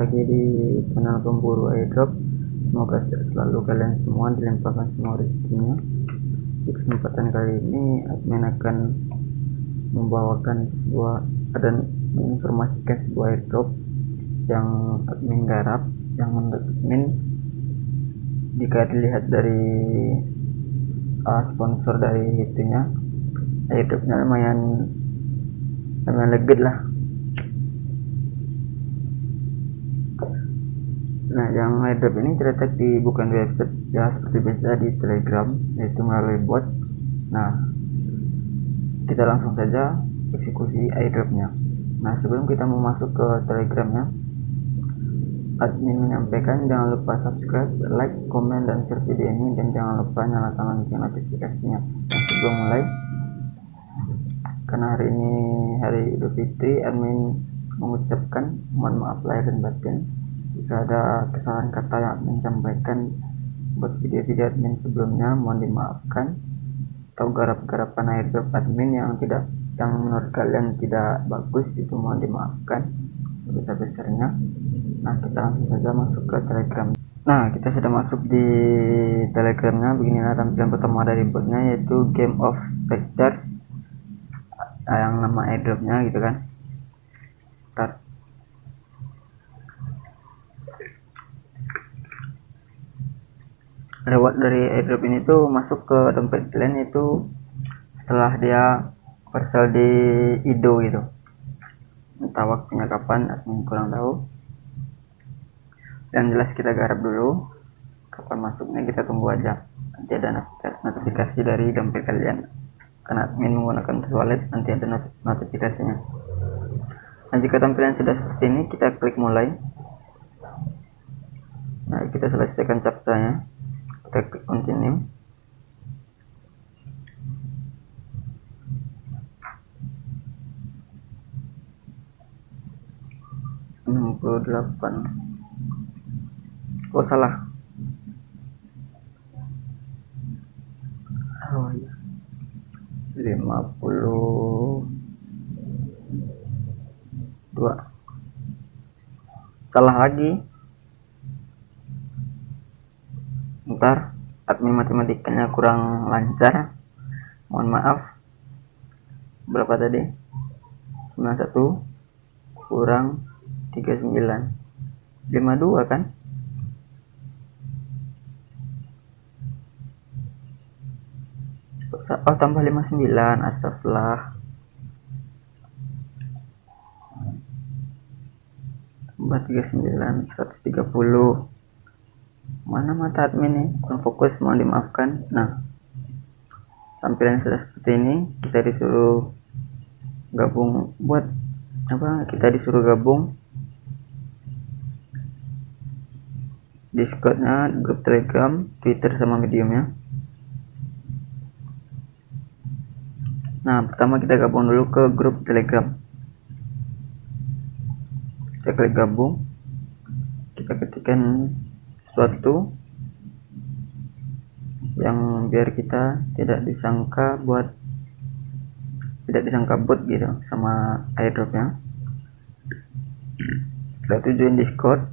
lagi di channel pemburu airdrop. Semoga selalu kalian semua dilimpahkan semua rezekinya. Di kesempatan kali ini admin akan membawakan sebuah dan menginformasikan sebuah airdrop yang admin garap, yang menurut admin jika dilihat dari sponsor dari itunya, airdropnya lumayan legit lah. Nah, yang airdrop ini terletak di bukan website ya, seperti biasa di Telegram, yaitu melalui bot. Nah, kita langsung saja eksekusi airdropnya. Nah, sebelum kita mau masuk ke Telegramnya, admin menyampaikan jangan lupa subscribe, like, komen, dan share video ini, dan jangan lupa nyalakan lonceng notifikasinya. Nah, sebelum mulai, karena hari ini hari Idul Fitri, admin mengucapkan mohon maaf lahir dan batin jika ada kesalahan kata yang admin sampaikan buat video-video admin sebelumnya, mohon dimaafkan. Atau garap-garapan airdrop admin yang menurut kalian tidak bagus, itu mohon dimaafkan sebesar-besarnya. Nah, kita langsung saja masuk ke Telegram. Nah, kita sudah masuk di Telegramnya. Beginilah tampilan pertama dari botnya, yaitu Game of Spectre, yang nama airdropnya gitu kan. Start. Reward dari airdrop ini tuh masuk ke dompet kalian itu setelah dia parcel di Ido gitu. Entah waktunya kapan, admin kurang tahu. Dan jelas kita garap dulu kapan masuknya, kita tunggu aja. Nanti ada notifikasi dari dompet kalian. Karena admin menggunakan wallet, nanti ada notifikasinya. Nah, jika tampilan sudah seperti ini, kita klik mulai. Nah, kita selesaikan captcha-nya. Kita klik continue. Oh, salah. Oh iya, 52. Salah lagi. Ntar admin matematikanya kurang lancar, mohon maaf. Berapa tadi? 91 kurang 39, 52 kan? Oh, tambah 59, astagfirullah. Tambah 39, 130. Mana mata admin nih, kurang fokus, mohon dimaafkan. Nah, tampilan sudah seperti ini. Kita disuruh gabung buat apa? Kita disuruh gabung Discord-nya, grup Telegram, Twitter, sama Medium-nya. Nah, pertama kita gabung dulu ke grup Telegram. Kita klik gabung. Kita ketikkan sesuatu yang biar kita tidak disangka bot gitu sama airdropnya. Setelah itu join Discord.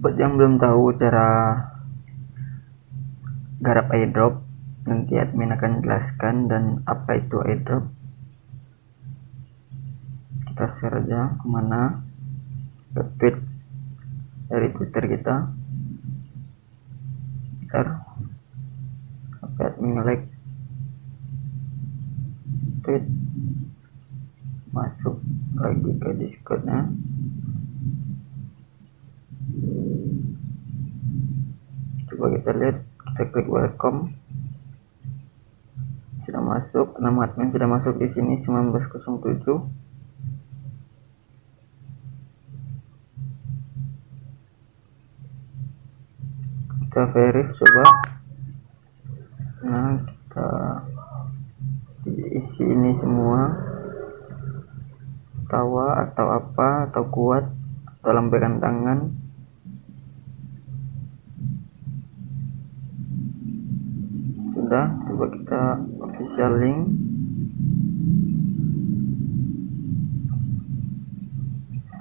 Buat yang belum tahu cara garap airdrop, nanti admin akan jelaskan. Dan apa itu airdrop, kita share aja kemana, ke tweet dari Twitter kita. Ntar sampai admin like tweet, masuk lagi ke Discord-nya. Coba kita lihat, kita klik welcome. Sudah masuk, nama admin sudah masuk di sini 1907. Kita verif coba. Nah, kita isi ini semua, tawa atau apa, atau kuat, atau lambaikan tangan. sudah, coba kita official link.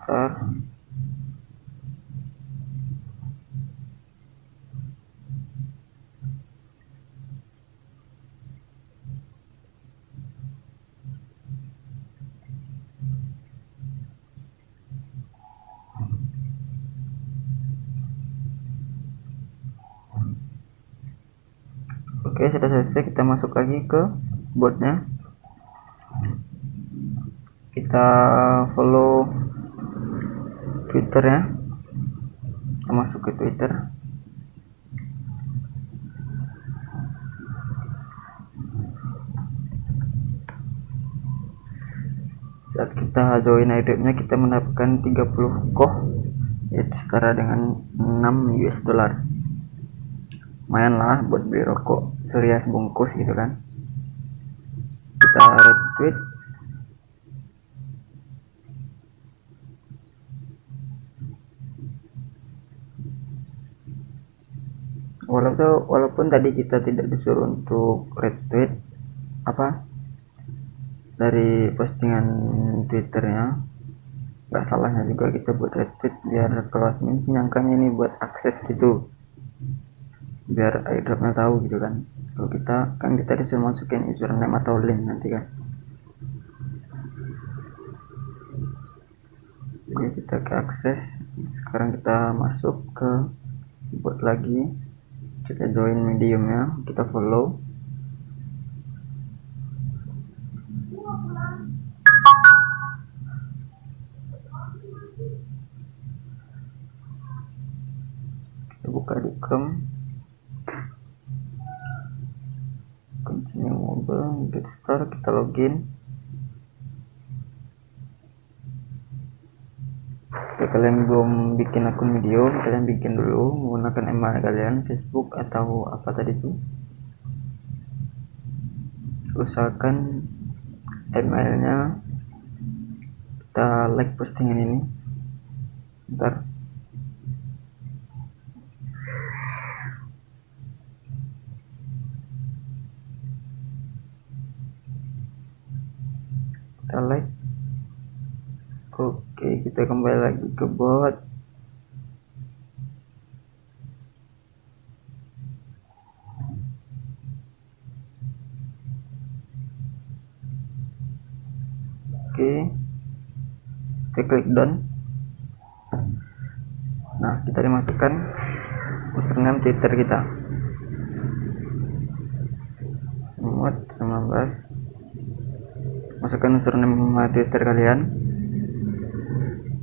Start. Oke, sudah selesai. Kita masuk lagi ke botnya. Kita follow Twitter ya. Kita masuk ke Twitter. Saat kita join airdropnya, kita mendapatkan 30 koh, yaitu setara dengan 6 US dollar. Lumayan lah buat beli rokok Surya sebungkus gitu kan. Kita retweet. Walaupun tadi kita tidak disuruh untuk retweet dari postingan Twitternya, nggak salahnya juga kita buat retweet biar kalau admin nyangkanya ini buat akses gitu, biar airdropnya tahu gitu kan. Kalau kita disuruh masukin username atau link nanti kan. Jadi kita ke akses. Sekarang kita masuk ke bot lagi, kita join mediumnya, kita follow. Kita buka di Chrome, continue mobile, get start, kita login. Jika kalian belum bikin akun Medium, kalian bikin dulu menggunakan email kalian, Facebook atau apa tadi itu. Usahakan emailnya, kita like postingan ini. Bentar. Kita like. Oke, kita kembali lagi ke bot. Oke, kita klik done. Nah, kita dimasukkan username Twitter kita. Muat 19. Masukkan username Twitter kalian.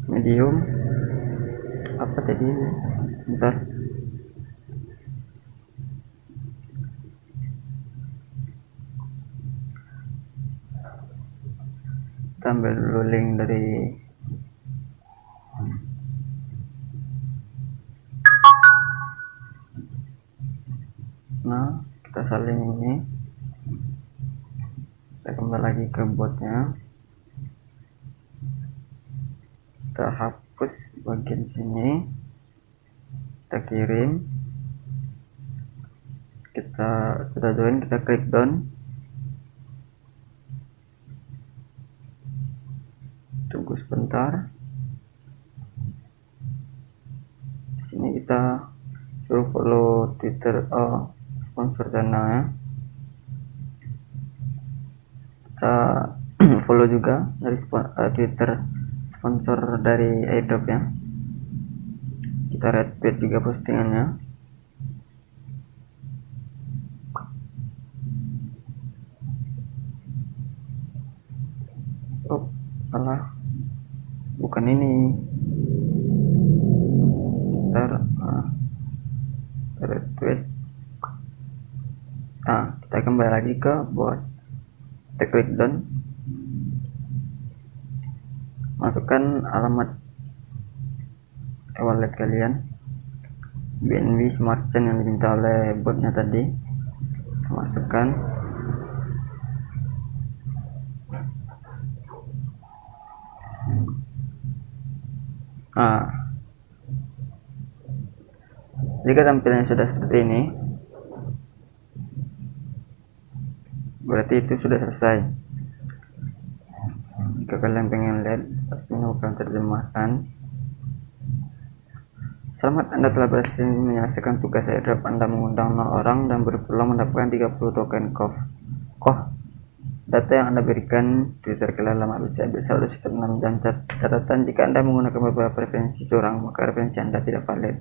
Medium. Apa tadi? Bentar. Kita ambil dulu link dari kita salin ini. Kita kembali lagi ke botnya, kita hapus bagian sini, kita kirim. Kita sudah join, kita klik done. Tunggu sebentar. Di sini kita suruh follow Twitter sponsor channel ya. Kita follow juga dari Twitter sponsor dari airdrop ya. Kita retweet juga postingannya. Oh, salah, bukan ini. Ntar retweet. Kita kembali lagi ke bot. Kita klik done. Masukkan alamat wallet kalian, BNB Smart Chain yang diminta oleh botnya tadi. Masukkan. Jika tampilannya sudah seperti ini, berarti itu sudah selesai. Jika kalian pengen lihat, admin akan terjemahkan. Selamat, Anda telah berhasil menyelesaikan tugas airdrop. Anda mengundang 0 orang dan berpeluang mendapatkan 30 token KOF. Data yang Anda berikan Twitter ke alamat bisa saldo setiap 6 jam. Catatan, jika Anda menggunakan beberapa referensi curang, maka referensi Anda tidak valid.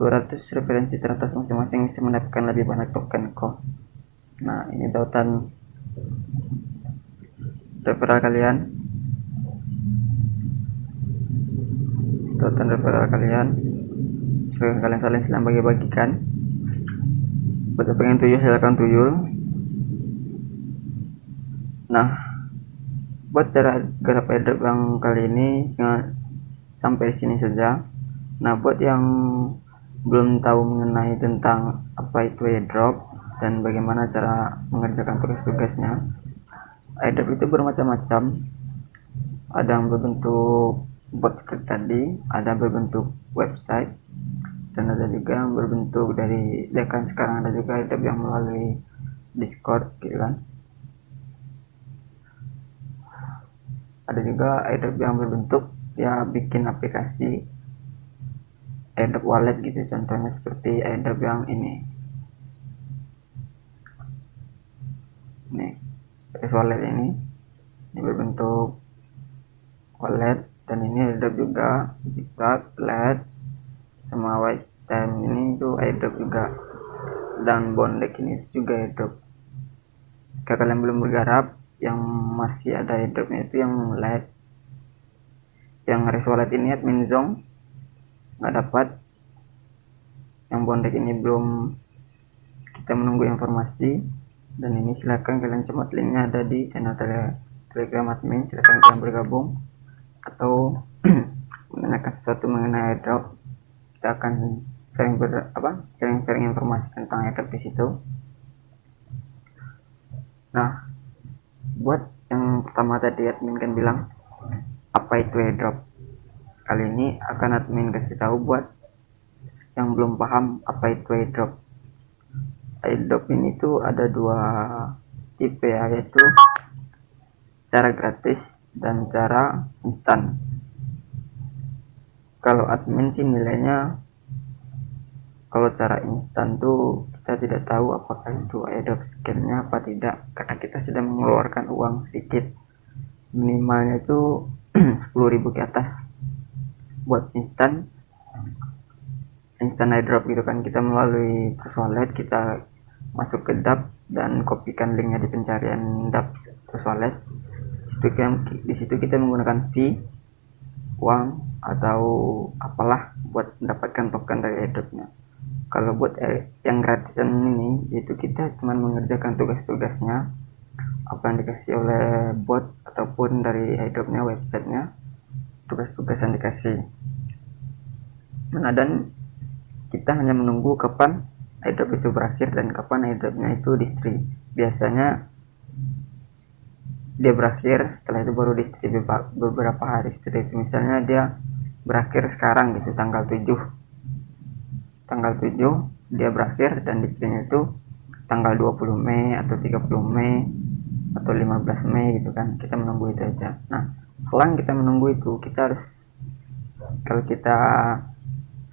200 referensi teratas masing-masing bisa mendapatkan lebih banyak token KOF. Nah, ini tautan referral kalian. Tautan referral kalian. Silahkan kalian saling silang bagi-bagikan. Buat yang pengen tuyul, silahkan tuyul. Nah, buat cara garap airdrop yang kali ini sampai sini saja. Nah, buat yang belum tahu mengenai tentang apa itu airdrop dan bagaimana cara mengerjakan tugas-tugasnya, airdrop itu bermacam-macam. Ada yang berbentuk bot seperti tadi, ada berbentuk website, dan ada juga yang berbentuk dari kan sekarang ada juga airdrop yang melalui Discord gitu kan. Ada juga airdrop yang berbentuk ya bikin aplikasi airdrop wallet gitu, contohnya seperti airdrop yang ini wallet ini berbentuk wallet, dan ini airdrop juga bisa LED sama white time ini itu airdrop juga, dan bondek ini juga airdrop. Jika kalian belum bergarap, yang masih ada airdropnya itu yang LED, yang res wallet ini admin zong nggak dapat, yang bondek ini belum, kita menunggu informasi. Dan ini silahkan kalian comot linknya ada di channel telegram admin, silahkan kalian bergabung atau menanyakan sesuatu mengenai airdrop. Kita akan sharing informasi tentang airdrop di situ. Nah, buat yang pertama tadi admin kan bilang apa itu airdrop. Kali ini akan admin kasih tahu buat yang belum paham apa itu airdrop. Airdrop ini tuh ada dua tipe, yaitu cara gratis dan cara instan. Kalau admin sih nilainya, kalau cara instan tuh kita tidak tahu apakah itu airdrop scam-nya apa tidak, karena kita sudah mengeluarkan uang sedikit, minimalnya itu 10.000 ke atas. Buat instan airdrop gitu kan, kita melalui wallet, kita masuk ke DApp dan kopikan linknya di pencarian DApp wallet. Di situ kita menggunakan fee, uang atau apalah buat mendapatkan token dari airdropnya. Kalau buat yang gratisan ini, itu kita cuma mengerjakan tugas-tugasnya apa yang dikasih oleh bot ataupun dari airdropnya, websitenya, tugas-tugas yang dikasih. Dan kita hanya menunggu kapan airdrop itu berakhir dan kapan airdropnya itu di stream. Biasanya dia berakhir, setelah itu baru di stream beberapa hari setelah itu. Misalnya dia berakhir sekarang gitu, tanggal 7 dia berakhir, dan di stream itu tanggal 20 Mei atau 30 Mei atau 15 Mei gitu kan. Kita menunggu itu aja. Nah, selang kita menunggu itu, kita harus, kalau kita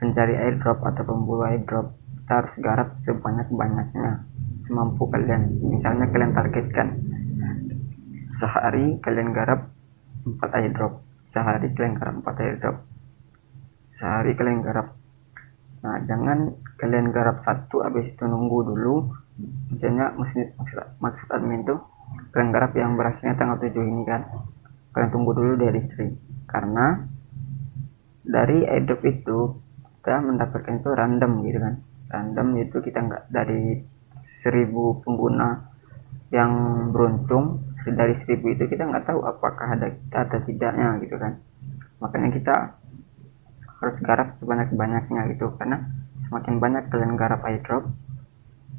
pencari airdrop atau pemburu airdrop, kita harus garap sebanyak-banyaknya, semampu kalian. Misalnya kalian targetkan sehari kalian garap 4 airdrop, sehari kalian garap. Nah, jangan kalian garap satu habis itu nunggu dulu. Misalnya maksud admin tuh kalian garap yang berakhirnya tanggal 7 ini kan, kalian tunggu dulu dari stream, karena dari airdrop itu kita mendapatkan itu random gitu kan. Random itu kita nggak dari 1000 pengguna yang beruntung, dari 1000 itu kita nggak tahu apakah ada kita atau tidaknya gitu kan. Makanya kita harus garap sebanyak-banyaknya gitu, karena semakin banyak kalian garap airdrop,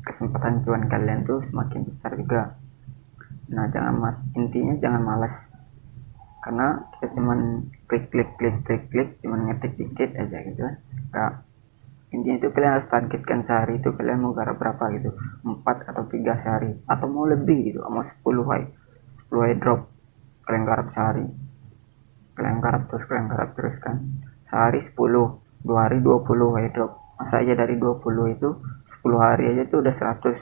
kesempatan cuan kalian tuh semakin besar juga. Nah, intinya jangan malas, karena kita cuman klik cuman ngetik dikit aja gitu kan. Intinya itu kalian harus targetkan sehari itu kalian mau garap berapa gitu, 4 atau 3 sehari, atau mau lebih gitu, mau 10 drop kalian garap sehari, kalian garap terus kan, sehari 10, 2 hari 20 drop. Masa aja dari 20 itu 10 hari aja tuh udah 100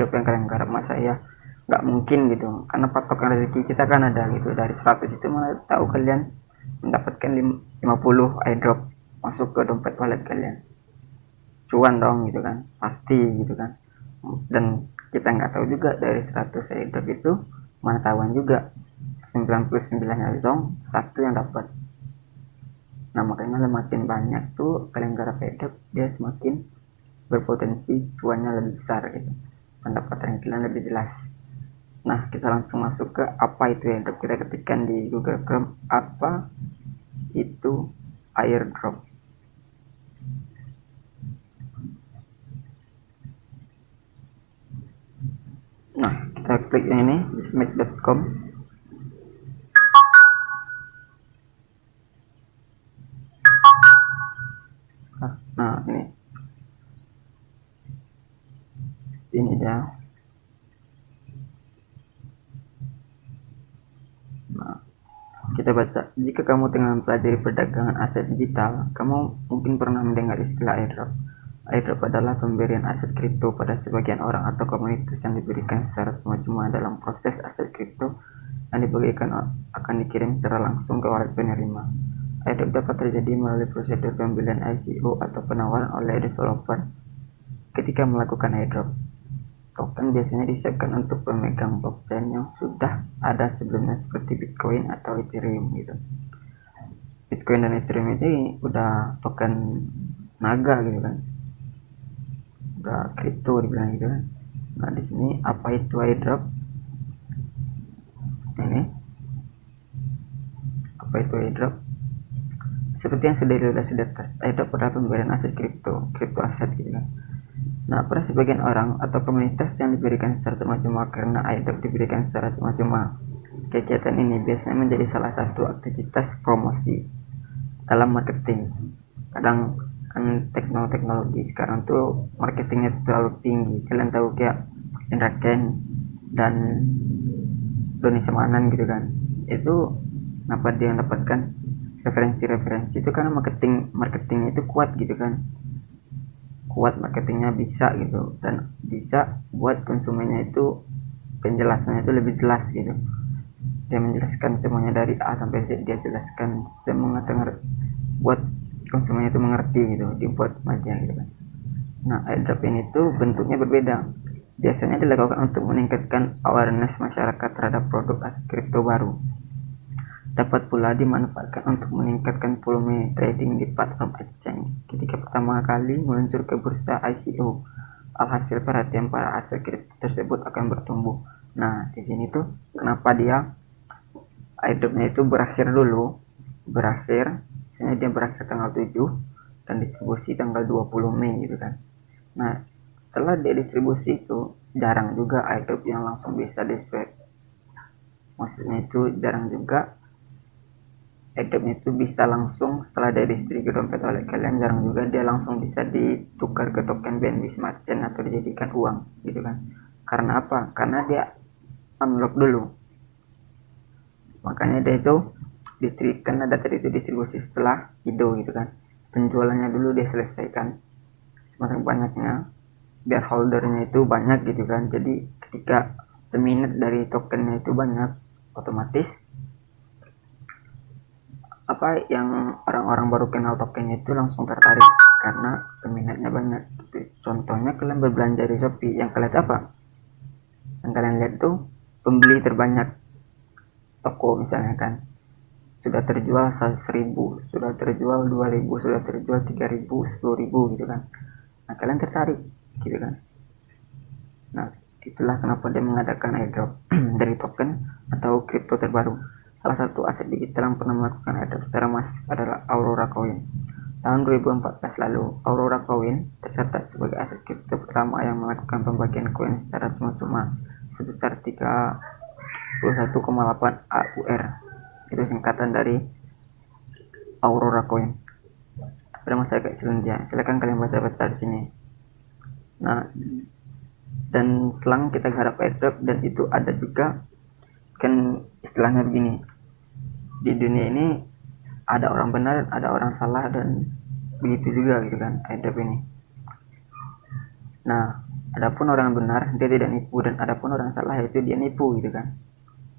drop yang kalian garap. Masa ya nggak mungkin gitu, karena patokan rezeki kita kan ada gitu, dari 100 itu mana tahu kalian mendapatkan 50 drop masuk ke dompet wallet kalian, cuan dong gitu kan, pasti gitu kan. Dan kita nggak tahu juga dari 100 airdrop itu mana tahuan juga 99 nya dong satu yang dapat. Nah makanya semakin banyak tuh kalian garap airdrop, dia semakin berpotensi cuannya lebih besar gitu, pendapatan kalian lebih jelas. Nah kita langsung masuk ke apa itu airdrop. Kita ketikkan di Google Chrome apa itu airdrop. Nah kita klik yang ini, bismith.com. Nah ini dia. Nah, kita baca, jika kamu tengah mempelajari perdagangan aset digital, kamu mungkin pernah mendengar istilah airdrop. Airdrop adalah pemberian aset kripto pada sebagian orang atau komunitas yang diberikan secara cuma-cuma. Dalam proses aset kripto yang dibagikan akan dikirim secara langsung ke wallet penerima. Airdrop dapat terjadi melalui prosedur pembelian ICO atau penawaran oleh developer. Ketika melakukan airdrop, token biasanya disiapkan untuk pemegang blockchain yang sudah ada sebelumnya seperti Bitcoin atau Ethereum gitu. Bitcoin dan Ethereum ini udah token naga gitu kan, udah kripto dibilang gitu kan. Nah di sini apa itu airdrop? Ini apa itu airdrop? Seperti yang sudah dilihat di atas, airdrop adalah pemberian aset kripto aset gitu kan. Nah, pada sebagian orang atau komunitas yang diberikan secara cuma-cuma. Karena airdrop diberikan secara cuma-cuma, kegiatan ini biasanya menjadi salah satu aktivitas promosi dalam marketing. Kadang kan teknologi sekarang tuh marketingnya terlalu tinggi. Kalian tahu kayak Indra Ken dan Doni Semanan gitu kan, itu kenapa dia mendapatkan referensi itu karena marketingnya itu kuat gitu kan, kuat marketingnya bisa gitu, dan bisa buat konsumennya itu penjelasannya itu lebih jelas gitu. Dia menjelaskan semuanya dari A sampai Z, dia jelaskan semua buat konsumennya itu mengerti gitu, dibuat aja gitu kan. Nah airdrop ini tuh bentuknya berbeda, biasanya dilakukan untuk meningkatkan awareness masyarakat terhadap produk aset kripto baru. Dapat pula dimanfaatkan untuk meningkatkan volume trading di platform exchange ketika pertama kali meluncur ke bursa ICO. Alhasil perhatian para aset kripto tersebut akan bertumbuh. Nah, di sini tuh kenapa dia airdropnya itu misalnya dia berakhir tanggal 7 dan distribusi tanggal 20 Mei gitu kan. Nah, setelah dia distribusi itu jarang juga airdrop yang langsung bisa di swap. Maksudnya itu jarang juga airdrop itu bisa langsung setelah dari distribusi dompet oleh kalian, jarang juga dia langsung bisa ditukar ke token BNB Smart Chain atau dijadikan uang gitu kan. Karena apa? Karena dia unlock dulu, makanya dia itu karena data itu distribusi setelah IDO gitu kan, penjualannya dulu dia selesaikan semakin banyaknya biar holdernya itu banyak gitu kan. Jadi ketika peminat dari tokennya itu banyak, otomatis apa yang orang-orang baru kenal tokennya itu langsung tertarik karena peminatnya banyak gitu. Contohnya kalian berbelanja di Shopee, yang kalian apa, yang kalian lihat tuh pembeli terbanyak toko misalnya kan, sudah terjual 1.000, sudah terjual 2.000, sudah terjual 3.000, 10.000 gitu kan. Nah kalian tertarik gitu kan. Nah itulah kenapa dia mengadakan airdrop dari token atau kripto terbaru. Salah satu aset digital yang pernah melakukan airdrop secara masif adalah Aurora Coin. Tahun 2014 lalu, Aurora Coin tercatat sebagai aset kripto pertama yang melakukan pembagian koin secara cuma-cuma sebesar 31,8 AUR. Itu singkatan dari Aurora Coin. Pada saya kayak dia. Silakan kalian baca-baca di sini. Nah, dan selang kita garap airdrop, dan itu ada juga kan istilahnya begini, di dunia ini ada orang benar, ada orang salah, dan begitu juga gitu kan airdrop ini. Nah, adapun orang benar dia tidak nipu, dan adapun orang salah yaitu dia nipu gitu kan.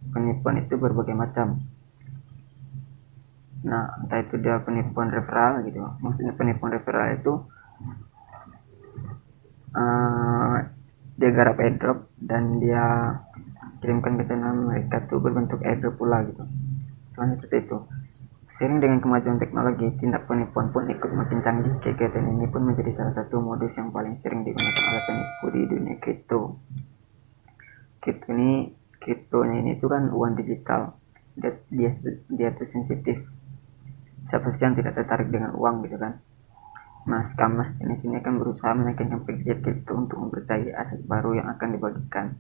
Penipuan itu berbagai macam. Nah, entah itu dia penipuan referral gitu. Maksudnya penipuan referral itu dia garap airdrop dan dia kirimkan ke channel mereka tuh berbentuk airdrop pula gitu. Soalnya seperti itu. Seiring dengan kemajuan teknologi, tindak penipuan pun ikut makin canggih. Kegiatan ini pun menjadi salah satu modus yang paling sering digunakan oleh penipu di dunia kripto. Kriptonya ini tuh kan uang digital. Dia tuh sensitif. Siapa sih yang tidak tertarik dengan uang gitu kan? Nah, scammers jenis ini akan berusaha meyakinkan pegiat kripto untuk mempercayai aset baru yang akan dibagikan.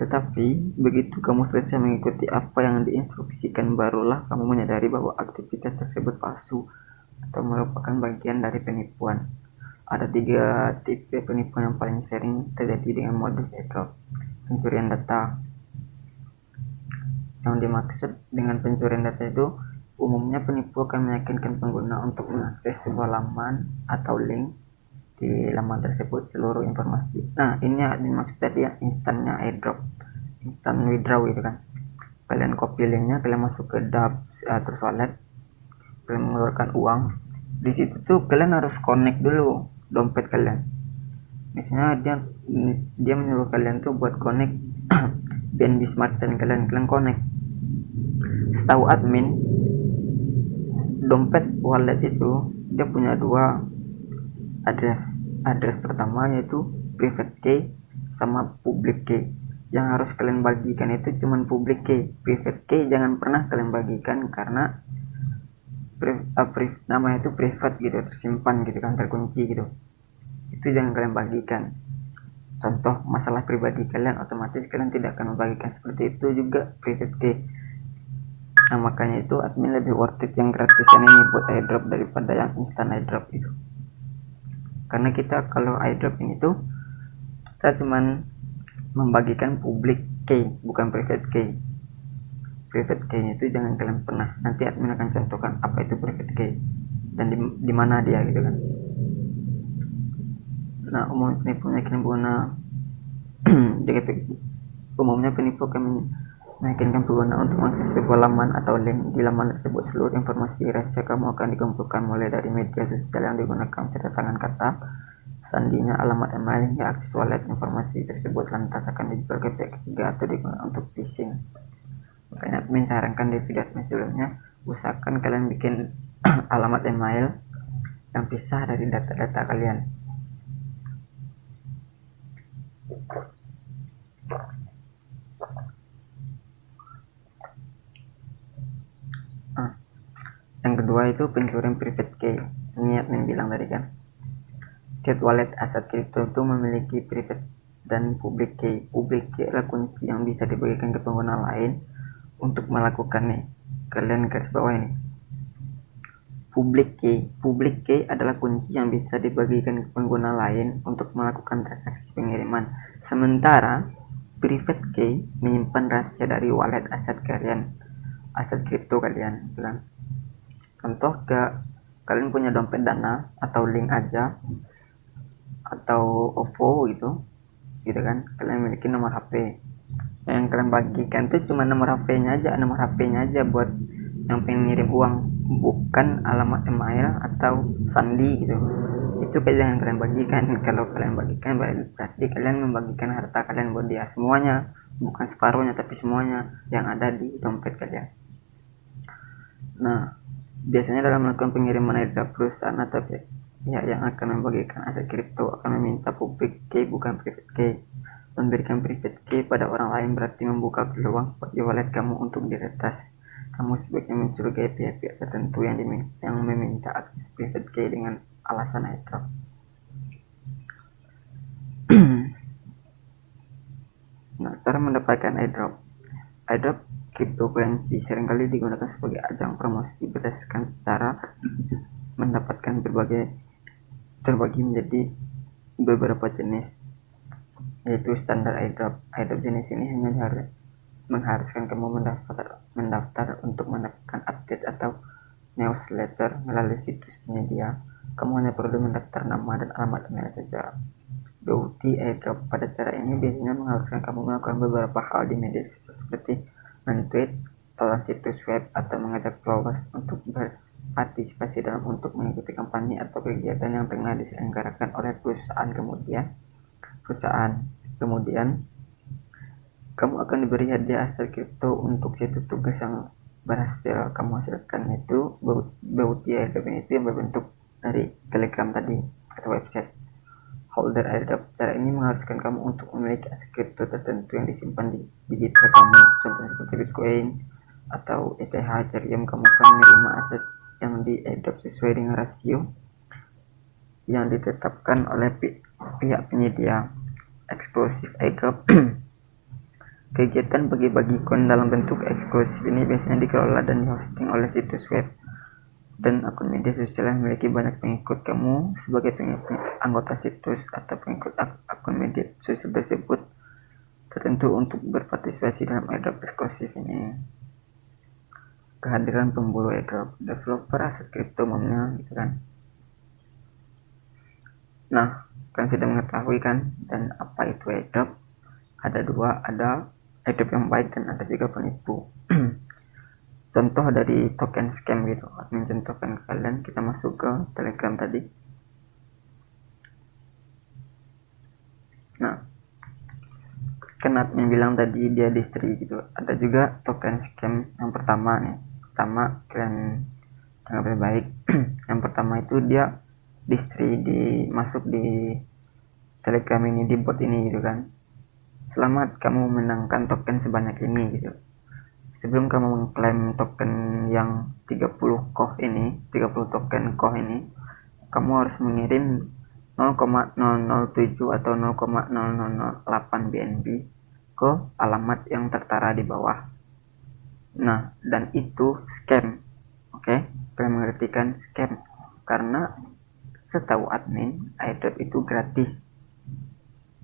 Tetapi, begitu kamu selesai mengikuti apa yang diinstruksikan, barulah kamu menyadari bahwa aktivitas tersebut palsu atau merupakan bagian dari penipuan. Ada 3 tipe penipuan yang paling sering terjadi dengan modus airdrop. Pencurian data. Yang dimaksud dengan pencurian data itu, umumnya penipu akan meyakinkan pengguna untuk mengakses sebuah laman atau link. Di laman tersebut seluruh informasi. Nah, ini dimaksud tadi ya, instannya airdrop, instant withdraw gitu kan. Kalian copy linknya, kalian masuk ke dApps terus wallet, kalian mengeluarkan uang. Di situ tuh kalian harus connect dulu dompet kalian. Misalnya dia menyuruh kalian tuh buat connect BNB Smart Chain kalian connect. Setahu admin, dompet wallet itu dia punya 2 address pertama yaitu private key sama public key. Yang harus kalian bagikan itu cuman public key. Private key jangan pernah kalian bagikan karena namanya itu private gitu, tersimpan gitu kan, terkunci gitu. Itu jangan kalian bagikan. Contoh masalah pribadi kalian, otomatis kalian tidak akan membagikan. Seperti itu juga private key. Nah, makanya itu admin lebih worth it yang gratisan ini buat airdrop daripada yang instant airdrop itu. Karena kita kalau airdrop ini tuh kita cuman membagikan public key, bukan private key. Private key itu jangan kalian pernah, nanti admin akan contohkan apa itu private key dan di mana dia gitu kan. Nah, umumnya penipu akan meyakinkan pengguna untuk mengakses sebuah laman atau link. Di laman tersebut seluruh informasi rahasia kamu akan dikumpulkan, mulai dari media sosial yang digunakan, serta tangan kata, sandinya, alamat email, hingga akses wallet. Informasi tersebut lantas akan dijual ke pihak ketiga atau digunakan untuk phishing. Makanya admin sarankan di video sebelumnya, usahakan kalian bikin alamat email yang pisah dari data-data kalian. Yang kedua itu pencurian private key. Ini admin bilang tadi kan, setiap wallet aset kripto itu memiliki private dan public key. Public key adalah kunci yang bisa dibagikan ke pengguna lain untuk melakukannya. Kalian garis bawah ini, public key adalah kunci yang bisa dibagikan ke pengguna lain untuk melakukan transaksi pengiriman. Sementara private key menyimpan rahasia dari wallet aset kalian, aset kripto kalian gitu kan. Contoh, kalian punya dompet Dana atau link aja atau OVO gitu kan, kalian memiliki nomor HP. Yang kalian bagikan tuh cuma nomor HP-nya aja buat yang pengen ngirim uang, bukan alamat email atau sandi gitu. Itu kayak jangan kalian bagikan. Kalau kalian bagikan berarti kalian membagikan harta kalian buat dia semuanya, bukan separuhnya tapi semuanya yang ada di dompet kalian. Nah, biasanya dalam melakukan pengiriman airdrop, perusahaan atau pihak yang akan membagikan aset kripto akan meminta public key bukan private key. Memberikan private key pada orang lain berarti membuka peluang bagi wallet kamu untuk diretas. Kamu sebaiknya mencurigai pihak-pihak tertentu yang meminta akses private key dengan alasan airdrop. Nah, cara mendapatkan airdrop cryptocurrency seringkali digunakan sebagai ajang promosi berdasarkan cara mendapatkan berbagai terbagi menjadi beberapa jenis, yaitu standar airdrop. Airdrop jenis ini hanya mengharuskan kamu mendaftar untuk mendapatkan update atau newsletter melalui situs penyedia. Kamu hanya perlu mendaftar nama dan alamat email saja. Bounty airdrop. Pada cara ini biasanya mengharuskan kamu melakukan beberapa hal di media sosial seperti men-tweet, follow situs web, atau mengajak followers untuk berpartisipasi dalam untuk mengikuti kampanye atau kegiatan yang tengah diselenggarakan oleh perusahaan. Kemudian kamu akan diberi hadiah hasil kripto untuk situs tugas yang berhasil kamu hasilkan, yaitu bounty airdrop itu yang berbentuk dari Telegram tadi atau website. Holder airdrop. Cara ini mengharuskan kamu untuk memiliki aset kripto tertentu yang disimpan di digital kamu, contohnya seperti Bitcoin atau ETH, Ethereum. Kamu akan menerima aset yang di airdrop sesuai dengan rasio yang ditetapkan oleh pihak penyedia. Eksklusif airdrop. Kegiatan bagi-bagi koin dalam bentuk eksklusif ini biasanya dikelola dan dihosting oleh situs web dan akun media sosial yang memiliki banyak pengikut. Kamu sebagai anggota situs atau pengikut akun media sosial tersebut tertentu untuk berpartisipasi dalam airdrop eksklusif ini. Kehadiran pemburu airdrop. Developer aset kripto umumnya gitu kan. Nah, kalian sudah mengetahui kan dan apa itu airdrop? Ada dua, ada airdrop yang baik dan ada juga penipu. Contoh dari token scam gitu. Admin contohkan ke kalian, kita masuk ke Telegram tadi. Nah, kan admin bilang tadi dia distri gitu. Ada juga token scam yang pertama nih. Pertama kalian anggap baik. Yang pertama itu dia distri masuk di Telegram ini, di bot ini gitu kan. Selamat, kamu memenangkan token sebanyak ini gitu. Sebelum kamu mengklaim token yang 30 token koh ini, kamu harus mengirim 0,007 atau 0,0008 BNB ke alamat yang tertera di bawah. Nah, dan itu scam. Oke, kalian mengerti kan scam? Karena setahu admin, airdrop itu gratis,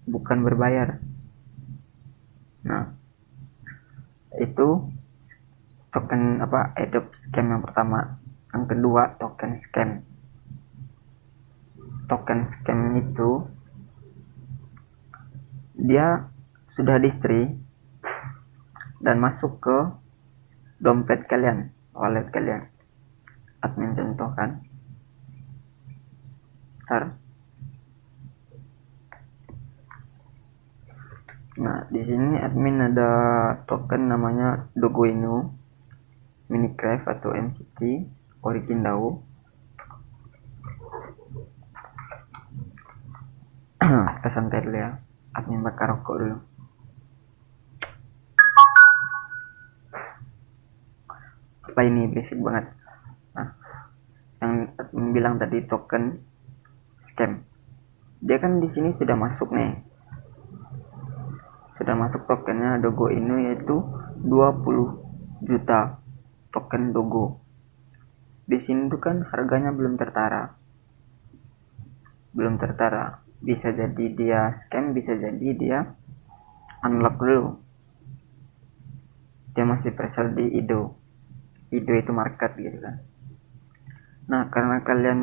bukan berbayar. Nah, itu token airdrop scam yang pertama. Yang kedua, token scam. Token scam itu dia sudah distri dan masuk ke dompet kalian, wallet kalian. Admin contohkan. Nah, di sini admin ada token namanya Dogo Inu, Minecraft atau MCT, Origin DAO. Kita santai dulu ya. Admin bakar rokok dulu. Apa ini berisik banget. Nah, yang admin bilang tadi token scam. Dia kan di sini sudah masuk nih. Sudah masuk tokennya Dogo Inu, yaitu 20 juta token Dogo. Di sini tuh kan harganya belum tertara. Bisa jadi dia scam, bisa jadi dia unlock dulu. Dia masih presale di IDO itu market gitu kan. Nah, karena kalian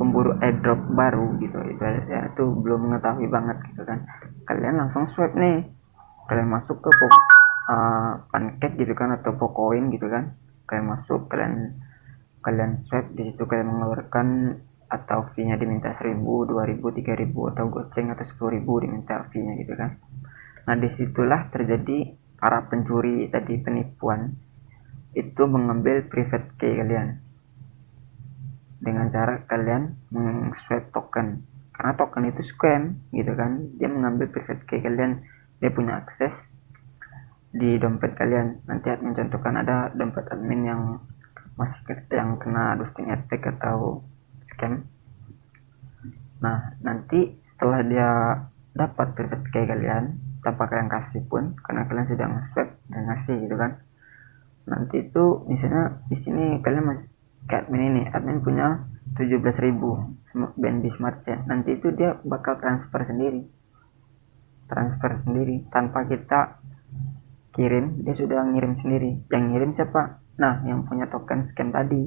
pemburu airdrop baru gitu, itu belum mengetahui banget gitu kan, kalian langsung swipe nih, kalian masuk ke pancake gitu kan atau Pocoin gitu kan, kalian masuk, kalian swipe di situ, kalian mengeluarkan atau fee-nya diminta 1.000, 2.000, 3.000 atau goceng atau 10.000 diminta fee-nya gitu kan. Nah, disitulah terjadi para pencuri tadi, penipuan itu mengambil private key kalian dengan cara kalian swipe token, karena token itu scam gitu kan. Dia mengambil private key kalian, dia punya akses di dompet kalian. Nanti admin contohkan ada dompet admin yang kena dusting attack atau scam. Nah, nanti setelah dia dapat private key kalian tanpa kalian kasih pun, karena kalian sudah nge-swipe dan ngasih gitu kan, nanti itu misalnya di sini kalian masih kayak admin punya 17.000 BNB Smart Chain. Nanti itu dia bakal transfer sendiri tanpa kita kirim, dia sudah ngirim sendiri. Yang ngirim siapa? Nah, yang punya token scam tadi,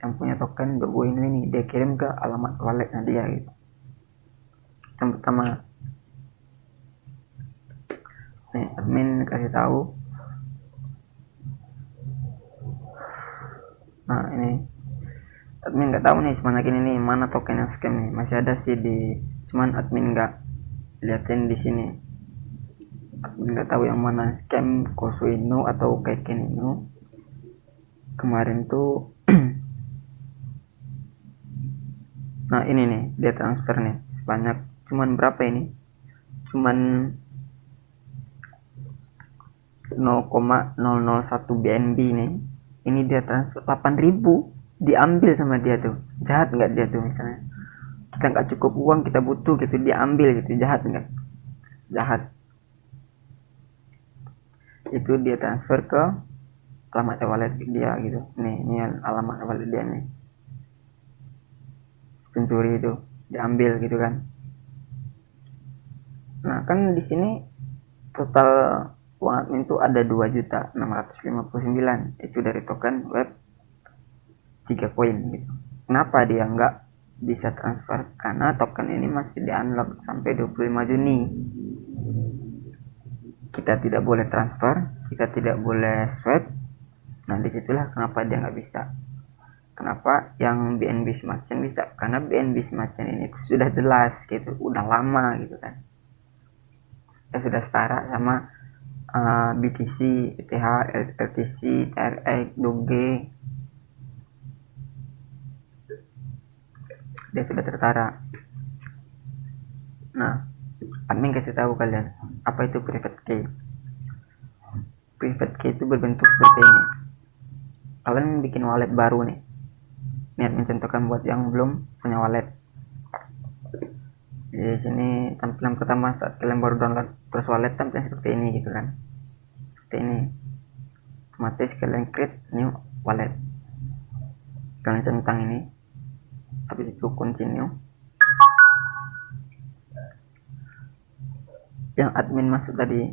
yang punya token Dogo ini, dia kirim ke alamat walletnya dia gitu. Yang pertama, nih admin kasih tahu. Nah ini admin nggak tahu nih semakin ini mana token yang scam nih. Masih ada sih di, cuman admin nggak liatin di sini. Admin nggak tahu yang mana scam Kosuino atau Kekenino. Kemarin tuh nah ini nih dia transfer nih sebanyak cuman berapa ini, cuman 0,001 BNB nih. Ini dia transfer 8.000 diambil sama dia tuh. Jahat nggak dia tuh? Misalnya kita nggak cukup uang, kita butuh gitu, dia ambil gitu. Jahat nggak? Jahat. Itu dia transfer ke alamat wallet dia gitu. Nih ini alamat wallet dia nih. Pencuri itu diambil gitu kan. Nah kan di sini total uang admin itu ada 2.659.000 itu dari token web 3 koin gitu. Kenapa dia nggak bisa transfer? Karena token ini masih di unlock sampai 25 Juni. Kita tidak boleh transfer, kita tidak boleh swipe. Nah disitulah kenapa dia nggak bisa. Kenapa yang BNB Smart Chain bisa? Karena BNB Smart Chain ini sudah jelas gitu, udah lama gitu kan. Ya sudah setara sama BTC, ETH, LTC, TRX, Doge. Dia sudah tertara. Nah, admin kasih tahu kalian apa itu private key. Private key itu berbentuk seperti ini. Kalian bikin wallet baru nih. Niat mencontohkan buat yang belum punya wallet. Di sini tampilan pertama saat kalian baru download terus wallet tampilan seperti ini gitu kan. Seperti ini. Otomatis kalian create new wallet. Kalian centang ini. Habis itu continue. Yang admin masuk tadi,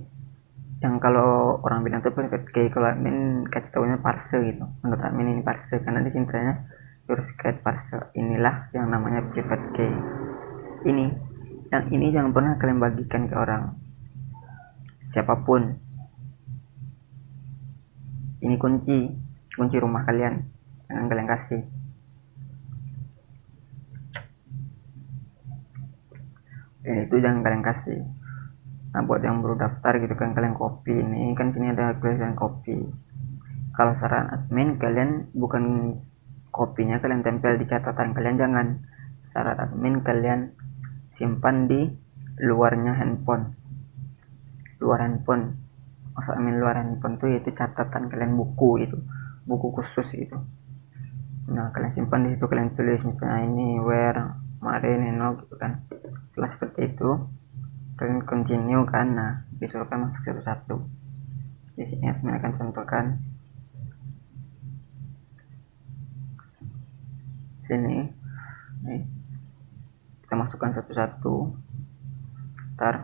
yang kalau orang bilang itu private key, kalau admin kasih tahunya parse gitu. Menurut admin ini parse karena di sini ternyata harus create parse. Inilah yang namanya private key. Yang ini jangan pernah kalian bagikan ke orang siapapun. Ini kunci rumah kalian, jangan kalian kasih. Itu jangan kalian kasih. Nah buat yang baru daftar gitu kan, kalian copy ini kan, sini ada tulisan copy. Kalau saran admin, kalian bukan kopinya kalian tempel di catatan kalian, jangan. Saran admin, kalian simpan di luarnya handphone. Maksud admin luar handphone tuh yaitu catatan kalian, buku khusus itu. Nah kalian simpan di situ, kalian tulis misalnya ini where Marin gitu kan. Setelah seperti itu kalian continue kan. Nah disuruhkan masuk satu-satu. Di sini admin akan contohkan. Sini nih, kita masukkan satu-satu. Ntar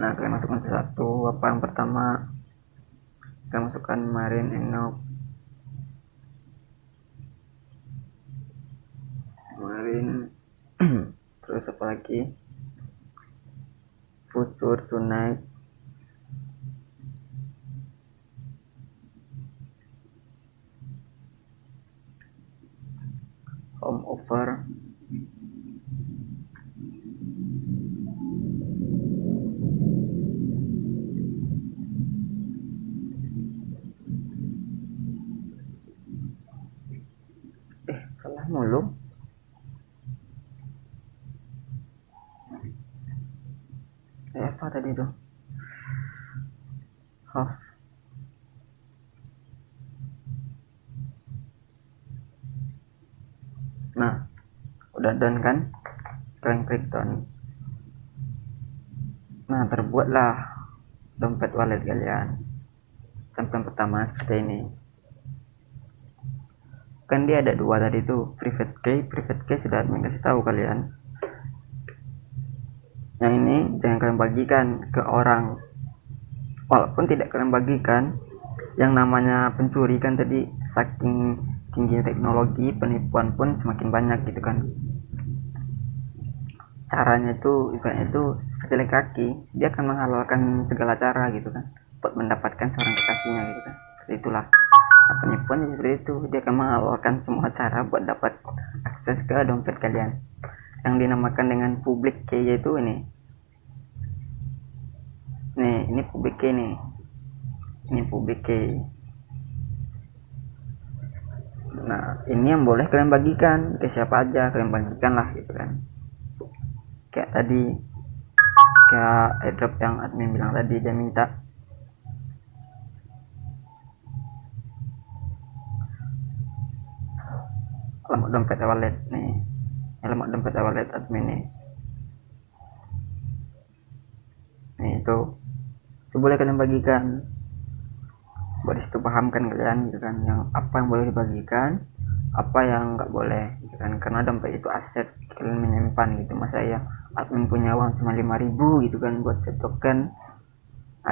nah kalian masukkan satu-satu. Apa yang pertama kita masukkan Marin terus apa lagi, Future Tonight, Home Offer, salah mulu. Apa tadi tuh? Nah udah done kan, kalian klik done. Nah, terbuatlah dompet wallet kalian. Tampilan pertama seperti ini. Kan dia ada dua tadi tuh, private key sudah admin kasih tahu kalian. Yang ini jangan kalian bagikan ke orang, walaupun tidak kalian bagikan. Yang namanya pencuri kan tadi, saking tinggi teknologi, penipuan pun semakin banyak gitu kan. Caranya itu ibaratnya itu sejelek kaki, dia akan menghalalkan segala cara gitu kan buat mendapatkan seorang kekasihnya gitu kan. Seperti itulah penipuan, seperti itu, dia akan menghalalkan semua cara buat dapat akses ke dompet kalian yang dinamakan dengan public key, yaitu ini public key nih, ini public key. Nah, ini yang boleh kalian bagikan ke siapa aja, kalian bagikan lah gitu kan. Kayak tadi, kayak airdrop yang admin bilang tadi, dia minta alamat dompet wallet nih, alamat dompet wallet admin nih itu boleh kalian bagikan. Buat disitu pahamkan kalian gitu kan, yang apa yang boleh dibagikan, apa yang nggak boleh gitu kan, karena dompet itu aset, kalian menyimpan gitu. Masa ya admin punya uang cuma 5.000 gitu kan buat set token,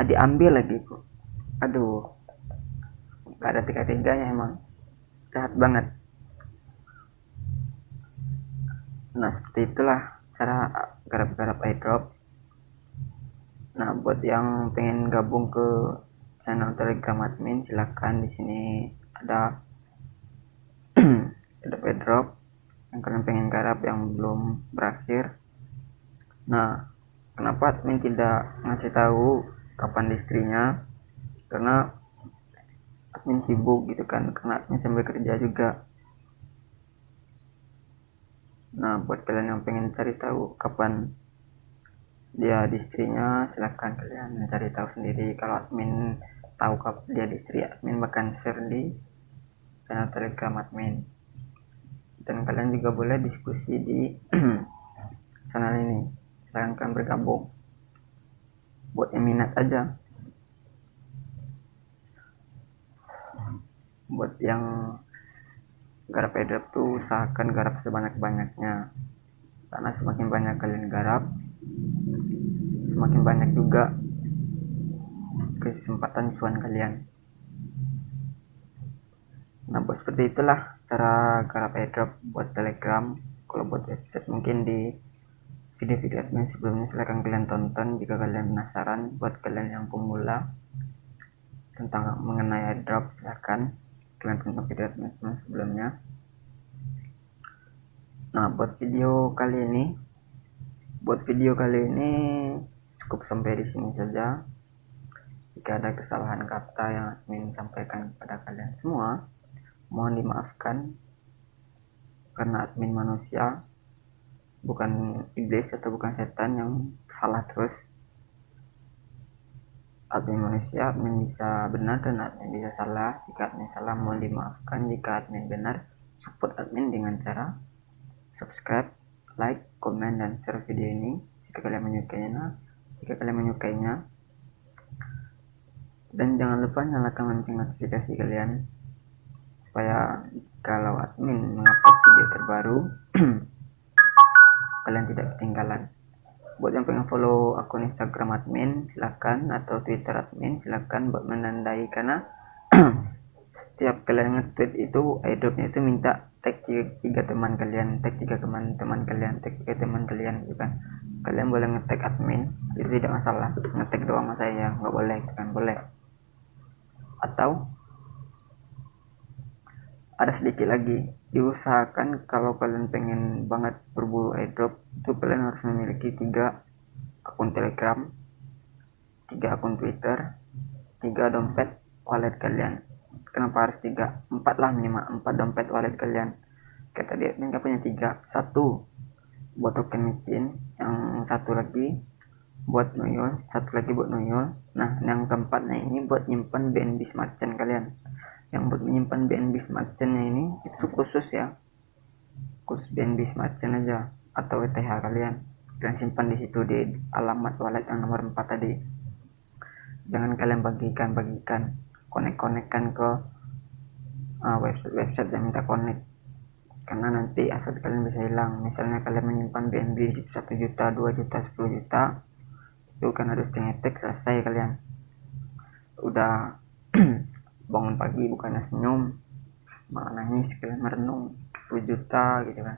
diambil lagi kok. Aduh, nggak ada tiga-tiganya, emang jahat banget. Nah, seperti itulah cara garap-garap airdrop. Nah, buat yang pengen gabung ke channel Telegram admin, silahkan. Di sini ada ada airdrop yang kalian pengen garap yang belum berakhir. Nah, kenapa admin tidak ngasih tahu kapan listrinya? Karena admin sibuk gitu kan, karena admin sambil kerja juga. Nah, buat kalian yang pengen cari tahu kapan dia listrinya, silahkan kalian mencari tahu sendiri. Kalau admin tahu kapan dia listri, admin bakal share di channel Telegram admin. Dan kalian juga boleh diskusi di channel ini, silahkan kalian bergabung buat yang minat aja. Buat yang garap airdrop tuh usahakan garap sebanyak-banyaknya, karena semakin banyak kalian garap, semakin banyak juga kesempatan cuan kalian. Nah, buat seperti itulah cara garap airdrop buat Telegram. Kalau buat website mungkin di video-video admin sebelumnya silahkan kalian tonton jika kalian penasaran. Buat kalian yang pemula tentang mengenai airdrop, silahkan kalian tonton video admin sebelumnya. Nah, buat video kali ini cukup sampai di sini saja. Jika ada kesalahan kata yang admin sampaikan kepada kalian semua, mohon dimaafkan, karena admin manusia, bukan iblis atau bukan setan yang salah terus. Admin manusia, admin bisa benar dan admin bisa salah. Jika admin salah, mohon dimaafkan. Jika admin benar, support admin dengan cara subscribe, like, komen, dan share video ini jika kalian menyukainya. Dan jangan lupa nyalakan lonceng notifikasi kalian supaya kalau admin mengupload video terbaru kalian tidak ketinggalan. Buat yang pengen follow akun Instagram admin, silahkan, atau Twitter admin, silahkan buat menandai, karena setiap kalian nge-tweet itu airdropnya itu minta tag 3 teman kalian, tag 3 teman kalian, tag 3 teman kalian gitu kan. Kalian boleh nge-tag admin, itu tidak masalah. Nge-tag doang saya nggak boleh gitu kan, boleh. Atau ada sedikit lagi, diusahakan kalau kalian pengen banget berburu airdrop itu kalian harus memiliki 3 akun Telegram, 3 akun Twitter, 3 dompet wallet kalian. Kenapa harus 3? 4 lah minimal, 4 dompet wallet kalian. Kayak tadi admin punya 3, 1 buat token micin, yang satu lagi buat noyol, satu lagi buat noyol. Nah, yang keempatnya ini buat nyimpan BNB Smart Chain kalian. Yang buat menyimpan BNB Smart Chain ini itu khusus ya, khusus BNB Smart Chain aja atau WTH kalian. kalian simpan di situ di alamat wallet yang nomor 4 tadi. Jangan kalian bagikan konek-konekkan ke website yang minta connect, karena nanti aset kalian bisa hilang. Misalnya kalian menyimpan BNB 1 juta, 2 juta, 10 juta, itu kan harus ngetik selesai. Kalian udah bangun pagi bukannya senyum malah nangis, kalian merenung 10 juta gitu kan,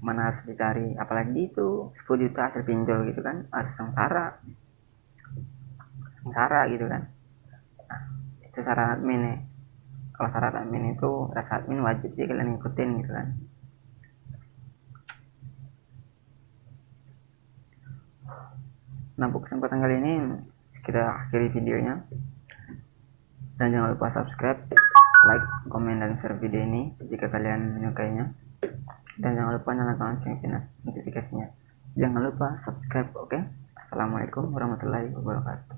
mana harus dicari, apalagi itu 10 juta hasil pinjol gitu kan, harus sengsara gitu kan. Nah, itu saran admin nih. Kalau saran admin itu rasa admin wajib sih kalian ikutin gitu kan. Nah, untuk kesempatan kali ini kita akhiri videonya, dan jangan lupa subscribe, like, komen, dan share video ini jika kalian menyukainya, dan jangan lupa nyalakan lonceng notifikasinya. Jangan lupa subscribe, oke? Assalamualaikum warahmatullahi wabarakatuh.